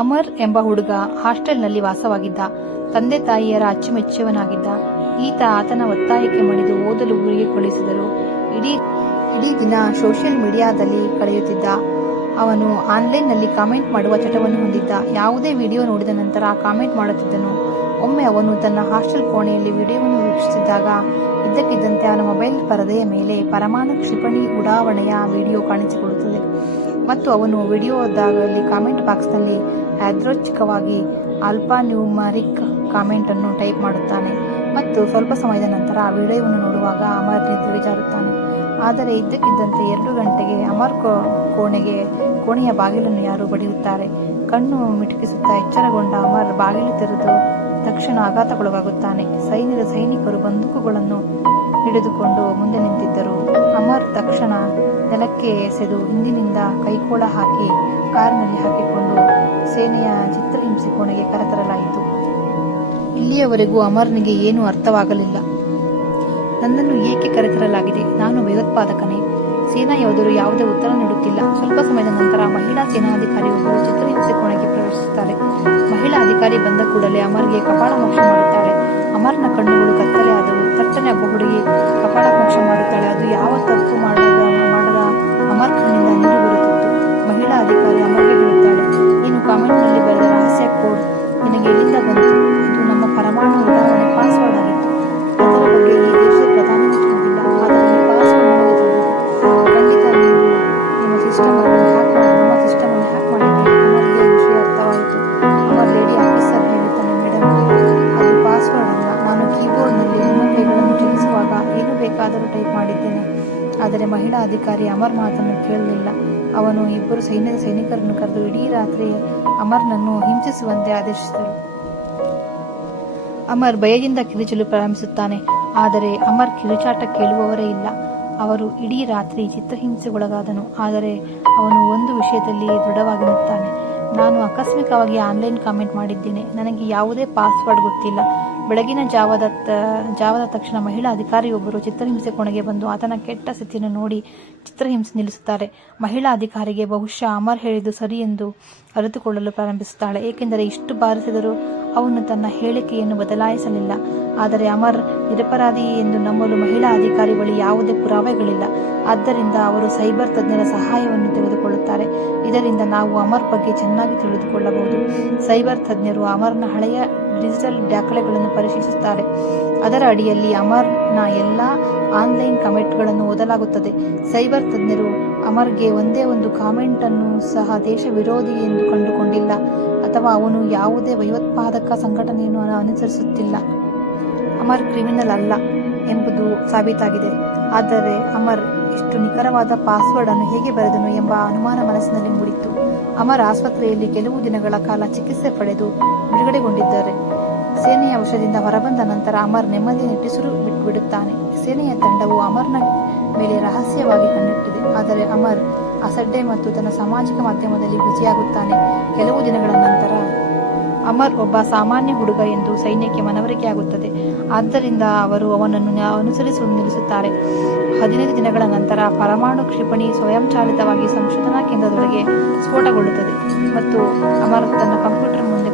ಅಮರ್ ಎಂಬ ಹುಡುಗ ಹಾಸ್ಟೆಲ್ನಲ್ಲಿ ವಾಸವಾಗಿದ್ದ. ತಂದೆ ತಾಯಿಯರ ಅಚ್ಚುಮೆಚ್ಚುವನಾಗಿದ್ದ. ಈತ ಆತನ ಒತ್ತಾಯಕ್ಕೆ ಮಣಿದು ಓದಲು ಊರಿಗೆ ಕಳುಹಿಸಿದರು. ಇಡೀ ದಿನ ಸೋಷಿಯಲ್ ಮೀಡಿಯಾದಲ್ಲಿ ಕಳೆಯುತ್ತಿದ್ದ. ಅವನು ಆನ್ಲೈನ್ನಲ್ಲಿ ಕಾಮೆಂಟ್ ಮಾಡುವ ಚಟವನ್ನು ಹೊಂದಿದ್ದ. ಯಾವುದೇ ವಿಡಿಯೋ ನೋಡಿದ ನಂತರ ಕಾಮೆಂಟ್ ಮಾಡುತ್ತಿದ್ದನು. ಒಮ್ಮೆ ಅವನು ತನ್ನ ಹಾಸ್ಟೆಲ್ ಕೋಣೆಯಲ್ಲಿ ವಿಡಿಯೋವನ್ನು ವೀಕ್ಷಿಸುತ್ತಿದ್ದಾಗ ಇದ್ದಕ್ಕಿದ್ದಂತೆ ಅವನ ಮೊಬೈಲ್ ಪರದೆಯ ಮೇಲೆ ಪರಮಾಣು ಕ್ಷಿಪಣಿ ಉಡಾವಣೆಯ ವಿಡಿಯೋ ಕಾಣಿಸಿಕೊಳ್ಳುತ್ತದೆ ಮತ್ತು ಅವನು ವಿಡಿಯೋದಲ್ಲಿ ಕಾಮೆಂಟ್ ಬಾಕ್ಸ್ನಲ್ಲಿ ಯಾದೃಚ್ಛಿಕವಾಗಿ ಆಲ್ಫಾನ್ಯೂಮರಿಕ್ ಕಾಮೆಂಟ್ ಅನ್ನು ಟೈಪ್ ಮಾಡುತ್ತಾನೆ ಮತ್ತು ಸ್ವಲ್ಪ ಸಮಯದ ನಂತರ ಆ ವಿಡಿಯೋವನ್ನು ನೋಡುವಾಗ ಅಮರ್ ನಿದ್ರೆಗೆ ಜಾರುತ್ತಾನೆ. ಆದರೆ ಇದ್ದಕ್ಕಿದ್ದಂತೆ 2 ಗಂಟೆಗೆ ಅಮರ್ ಕೋಣೆಯ ಬಾಗಿಲನ್ನು ಯಾರೋ ಬಡಿಯುತ್ತಾರೆ. ಕಣ್ಣು ಮಿಟುಕಿಸುತ್ತಾ ಎಚ್ಚರಗೊಂಡ ಅಮರ್ ಬಾಗಿಲು ತೆರೆದು ತಕ್ಷಣ ಆಘಾತಕ್ಕೊಳಗಾಗುತ್ತಾನೆ. ಸೈನಿಕರು ಬಂದೂಕುಗಳನ್ನು ಹಿಡಿದುಕೊಂಡು ಮುಂದೆ ನಿಂತಿದ್ದರು. ಅಮರ್ ತಕ್ಷಣ ನೆಲಕ್ಕೆ ಎಸೆದು ಹಿಂದಿನಿಂದ ಕೈಕೋಳ ಹಾಕಿ ಕಾರಿನಲ್ಲಿ ಹಾಕಿಕೊಂಡು ಸೇನೆಯ ಚಿತ್ರಹಿಂಸೆ ಕೋಣೆಗೆ ಕರೆತರಲಾಯಿತು. ಇಲ್ಲಿಯವರೆಗೂ ಅಮರ್ನಿಗೆ ಏನೂ ಅರ್ಥವಾಗಲಿಲ್ಲ. ನನ್ನನ್ನು ಏಕೆ ಕರೆತರಲಾಗಿದೆ? ನಾನು ಭಯೋತ್ಪಾದಕನೇ? ಸೇನಾ ಯೋಧರು ಯಾವುದೇ ಉತ್ತರ ನೀಡುತ್ತಿಲ್ಲ. ಸ್ವಲ್ಪ ಸಮಯದ ನಂತರ ಮಹಿಳಾ ಸೇನಾಧಿಕಾರಿಯೊಬ್ಬರು ಚಿತ್ರಹಿಂಸೆ ಕೋಣೆಗೆ ಪ್ರವೇಶಿಸುತ್ತಾರೆ. ಮಹಿಳಾ ಅಧಿಕಾರಿ ಬಂದ ಕೂಡಲೇ ಅಮರ್ಗೆ ಕಪಾಳ ಮೋಕ್ಷ ಮಾಡುತ್ತಾಳೆ. ಅಮರ್ನ ಕಣ್ಣುಗಳು ಕತ್ತಲೆ ಆದವು. ತಟ್ಟನೆ ಒಬ್ಬ ಹುಡುಗಿ ಕಪಾಳ ಮೋಕ್ಷ ಮಾಡುತ್ತಾಳೆ. ಅದು ಯಾವ ತಪ್ಪು ಮಾಡದ ಅಮರ್ ಕಣ್ಣಿಂದ ನೀರು ಬರುತ್ತಿತ್ತು. ಮಹಿಳಾ ಅಧಿಕಾರಿ ಅಮರ್ಗೆ ಹೇಳುತ್ತಾಳೆ, ನೀನು ಕಾಮೆಂಟ್ನಲ್ಲಿ ಬರೆದ ರಹಸ್ಯ ಕೋಡ್ ನಿನಗೆ ಎಲ್ಲಿಂದ ಬಂತು? ಇದು ನಮ್ಮ ಪರಮಾಣು ಉಡಾವಣೆ ಪಾಸ್ವರ್ಡ್ ಆಗಿತ್ತು. ಅದರ ಬಗ್ಗೆ ಈ ದೇಶದ ಪ್ರಧಾನಿಗೂ ತಿಳಿದಿಲ್ಲ. ಆದರೆ ಈ ಪಾಸ್ವರ್ಡ್ ನನಗೆ ತಿಳಿದಿದೆ. ಖಂಡಿತ ನೀವು ನಮ್ಮ ಸಿಸ್ಟಮ್ ಅನ್ನು ಹ್ಯಾಕ್ ಮಾಡಿದ್ದೀರಿ. ಅಮರ್ಗೆ ವಿಷಯ ಅರ್ಥವಾಯಿತು. ಅಮರ್ ಲೇಡಿ ಆಫೀಸರ್ ಹೇಳುತ್ತಾನೆ, ಮೇಡಮ್, ಅದು ಪಾಸ್ವರ್ಡ್ ಅಲ್ಲ. ನಾನು ಕೀಬೋರ್ಡ್ನಲ್ಲಿ ನಿಮ್ಮ ಕೈಗಳನ್ನು ಚಲಿಸುವಾಗ ಏನು ಬೇಕಾದರೂ ಟೈಪ್ ಮಾಡಿದ್ದೇನೆ. ಆದರೆ ಮಹಿಳಾ ಅಧಿಕಾರಿ ಅಮರ್ ಮಾತನ್ನು ಕೇಳಲಿಲ್ಲ. ಅವನು 2 ಸೈನಿಕರನ್ನು ಕರೆದು ಇಡೀ ರಾತ್ರಿ ಅಮರ್ನನ್ನು ಹಿಂಸಿಸುವಂತೆ ಆದೇಶಿಸಿದರು. ಅಮರ್ ಭಯದಿಂದ ಕಿರುಚಲು ಪ್ರಾರಂಭಿಸುತ್ತಾನೆ. ಆದರೆ ಅಮರ್ ಕಿರುಚಾಟ ಕೇಳುವವರೇ ಇಲ್ಲ. ಅವರು ಇಡೀ ರಾತ್ರಿ ಚಿತ್ರಹಿಂಸೆಗೊಳಗಾದನು. ಆದರೆ ಅವನು ಒಂದು ವಿಷಯದಲ್ಲಿ ದೃಢವಾಗಿ ನಿಂತಾನೆ. ನಾನು ಆಕಸ್ಮಿಕವಾಗಿ ಆನ್ಲೈನ್ ಕಾಮೆಂಟ್ ಮಾಡಿದ್ದೇನೆ. ನನಗೆ ಯಾವುದೇ ಪಾಸ್ವರ್ಡ್ ಗೊತ್ತಿಲ್ಲ. ಬೆಳಗಿನ ಜಾವದ ತಕ್ಷಣ ಮಹಿಳಾ ಅಧಿಕಾರಿಯೊಬ್ಬರು ಚಿತ್ರಹಿಂಸೆ ಕೋಣೆಗೆ ಬಂದು ಆತನ ಕೆಟ್ಟ ಸ್ಥಿತಿಯನ್ನು ನೋಡಿ ಚಿತ್ರಹಿಂಸೆ ನಿಲ್ಲಿಸುತ್ತಾರೆ. ಮಹಿಳಾ ಅಧಿಕಾರಿಗೆ ಬಹುಶಃ ಅಮರ್ ಹೇಳಿದ್ದು ಸರಿ ಎಂದು ಅರಿತುಕೊಳ್ಳಲು ಪ್ರಾರಂಭಿಸುತ್ತಾಳೆ. ಏಕೆಂದರೆ ಇಷ್ಟು ಬಾರಿಸಿದರೂ ಅವನು ತನ್ನ ಹೇಳಿಕೆಯನ್ನು ಬದಲಾಯಿಸಲಿಲ್ಲ. ಆದರೆ ಅಮರ್ ನಿರಪರಾಧಿ ಎಂದು ನಂಬಲು ಮಹಿಳಾ ಅಧಿಕಾರಿ ಬಳಿ ಯಾವುದೇ ಪುರಾವೆಗಳಿಲ್ಲ. ಆದ್ದರಿಂದ ಅವರು ಸೈಬರ್ ತಜ್ಞರ ಸಹಾಯವನ್ನು ತೆಗೆದುಕೊಳ್ಳುತ್ತಾರೆ. ಇದರಿಂದ ನಾವು ಅಮರ್ ಬಗ್ಗೆ ಚೆನ್ನಾಗಿ ತಿಳಿದುಕೊಳ್ಳಬಹುದು. ಸೈಬರ್ ತಜ್ಞರು ಅಮರ್ನ ಹಳೆಯ ಡಿಜಿಟಲ್ ದಾಖಲೆಗಳನ್ನು ಪರಿಶೀಲಿಸುತ್ತಾರೆ. ಅದರ ಅಡಿಯಲ್ಲಿ ಅಮರ್ನ ಎಲ್ಲ ಆನ್ಲೈನ್ ಕಾಮೆಂಟ್ಗಳನ್ನು ಓದಲಾಗುತ್ತದೆ. ಸೈಬರ್ ತಜ್ಞರು ಅಮರ್ಗೆ ಒಂದೇ ಒಂದು ಕಾಮೆಂಟ್ ಅನ್ನು ಸಹ ದೇಶ ವಿರೋಧಿ ಎಂದು ಕಂಡುಕೊಂಡಿಲ್ಲ ಅಥವಾ ಅವನು ಯಾವುದೇ ಭಯೋತ್ಪಾದಕ ಸಂಘಟನೆಯನ್ನು ಅನುಸರಿಸುತ್ತಿಲ್ಲ. ಅಮರ್ ಕ್ರಿಮಿನಲ್ ಅಲ್ಲ ಎಂಬುದು ಸಾಬೀತಾಗಿದೆ. ಆದರೆ ಅಮರ್ ಇಷ್ಟು ನಿಖರವಾದ ಪಾಸ್ವರ್ಡ್ ಅನ್ನು ಹೇಗೆ ಬರೆದನು ಎಂಬ ಅನುಮಾನ ಮನಸ್ಸಿನಲ್ಲಿ ಮೂಡಿತ್ತು. ಅಮರ್ ಆಸ್ಪತ್ರೆಯಲ್ಲಿ ಕೆಲವು ದಿನಗಳ ಕಾಲ ಚಿಕಿತ್ಸೆ ಪಡೆದು ಬಿಡುಗಡೆಗೊಂಡಿದ್ದಾರೆ. ಸೇನೆಯ ವಶದಿಂದ ಹೊರಬಂದ ನಂತರ ಅಮರ್ ನೆಮ್ಮದಿ ನಿಟ್ಟುಸಿರು ಬಿಡುತ್ತಾನೆ. ಸೇನೆಯ ತಂಡವು ಅಮರ್ನ ಮೇಲೆ ರಹಸ್ಯವಾಗಿ ಕಣ್ಣಿಟ್ಟಿದೆ. ಆದರೆ ಅಮರ್ ಅಸಡ್ಡೆ ಮತ್ತು ತನ್ನ ಸಾಮಾಜಿಕ ಮಾಧ್ಯಮದಲ್ಲಿ ಬ್ಯುಸಿಯಾಗುತ್ತಾನೆ. ಕೆಲವು ದಿನಗಳ ನಂತರ ಅಮರ್ ಒಬ್ಬ ಸಾಮಾನ್ಯ ಹುಡುಗ ಎಂದು ಸೈನ್ಯಕ್ಕೆ ಮನವರಿಕೆ ಆಗುತ್ತದೆ. ಆದ್ದರಿಂದ ಅವರು ಅವನನ್ನು ಅನುಸರಿಸುವುದು ನಿಲ್ಲಿಸುತ್ತಾರೆ. 15 ದಿನಗಳ ನಂತರ ಪರಮಾಣು ಕ್ಷಿಪಣಿ ಸ್ವಯಂಚಾಲಿತವಾಗಿ ಸಂಶೋಧನಾ ಕೇಂದ್ರದೊಳಗೆ ಸ್ಫೋಟಗೊಳ್ಳುತ್ತದೆ ಮತ್ತು ಅಮರ್ ತನ್ನ ಕಂಪ್ಯೂಟರ್ ಮುಂದೆ